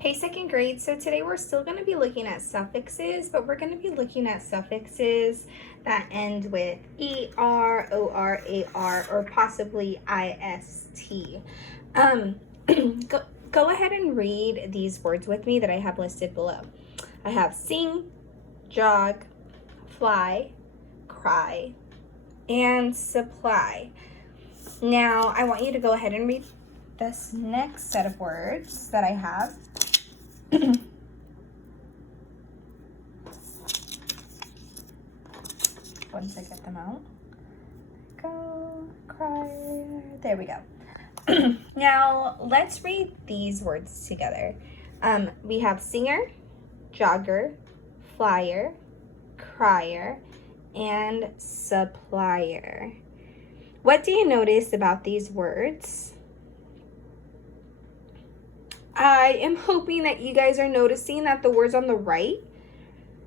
Hey, second grade. So today we're still going to be looking at suffixes, but we're going to be looking at suffixes that end with ER, OR, AR, or possibly IST. Um, go ahead and read these words with me that I have listed below. I have sing, jog, fly, cry, and supply. Now, I want you to go ahead and read this next set of words that I have. Once I get them out. Go, cry. There we go. Now, let's read these words together. We have singer, jogger, flyer, crier, and supplier. What do you notice about these words? I am hoping that you guys are noticing that the words on the right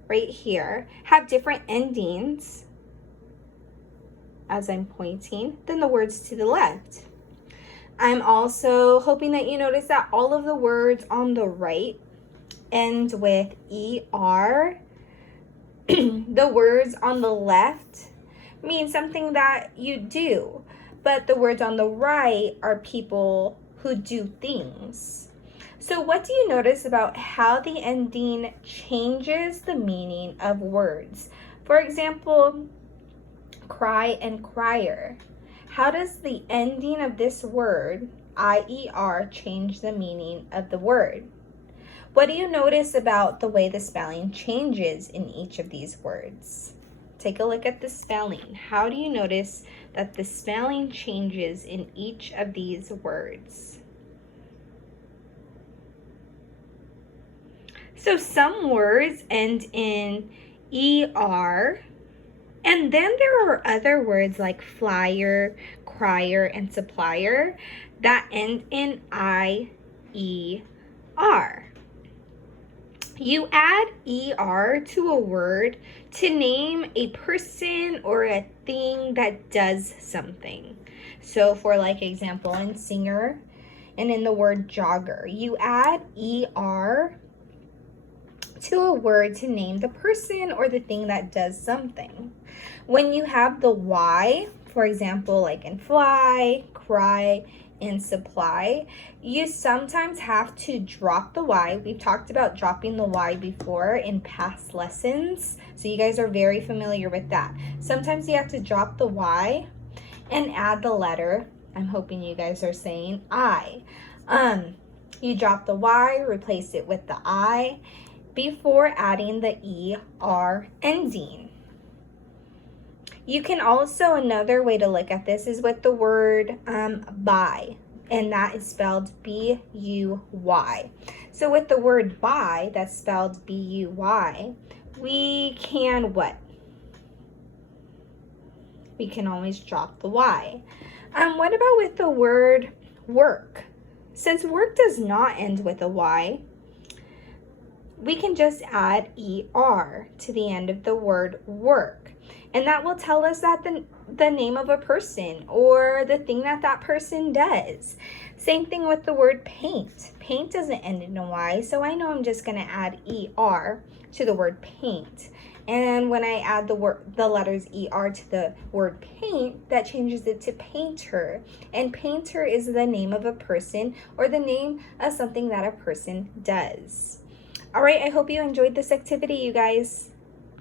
here, have different endings, as I'm pointing, than the words to the left. I'm also hoping that you notice that all of the words on the right end with ER. The words on the left mean something that you do, but the words on the right are people who do things. So what do you notice about how the ending changes the meaning of words? For example, cry and crier. How does the ending of this word, IER, change the meaning of the word? What do you notice about the way the spelling changes in each of these words? Take a look at the spelling. How do you notice that the spelling changes in each of these words? So some words end in ER, and then there are other words like flyer, crier, and supplier that end in IER. You add ER to a word to name a person or a thing that does something. So for like example, in singer and in the word jogger, you add ER to a word to name the person or the thing that does something. When you have the Y, for example, like in fly, cry, and supply, you sometimes have to drop the Y. We've talked about dropping the Y before in past lessons, so you guys are very familiar with that. Sometimes you have to drop the Y and add the letter. I'm hoping you guys are saying I. You drop the Y, replace it with the I, before adding the ER ending. You can also, another way to look at this is with the word buy, and that is spelled B-U-Y. So with the word buy, that's spelled B-U-Y, we can what? We can always drop the Y. What about with the word work? Since work does not end with a Y, we can just add ER to the end of the word work. And that will tell us that the name of a person or the thing that that person does. Same thing with the word paint. Paint doesn't end in a Y, so I know I'm just going to add ER to the word paint. And when I add the letters ER to the word paint, that changes it to painter. And painter is the name of a person or the name of something that a person does. All right, I hope you enjoyed this activity, you guys.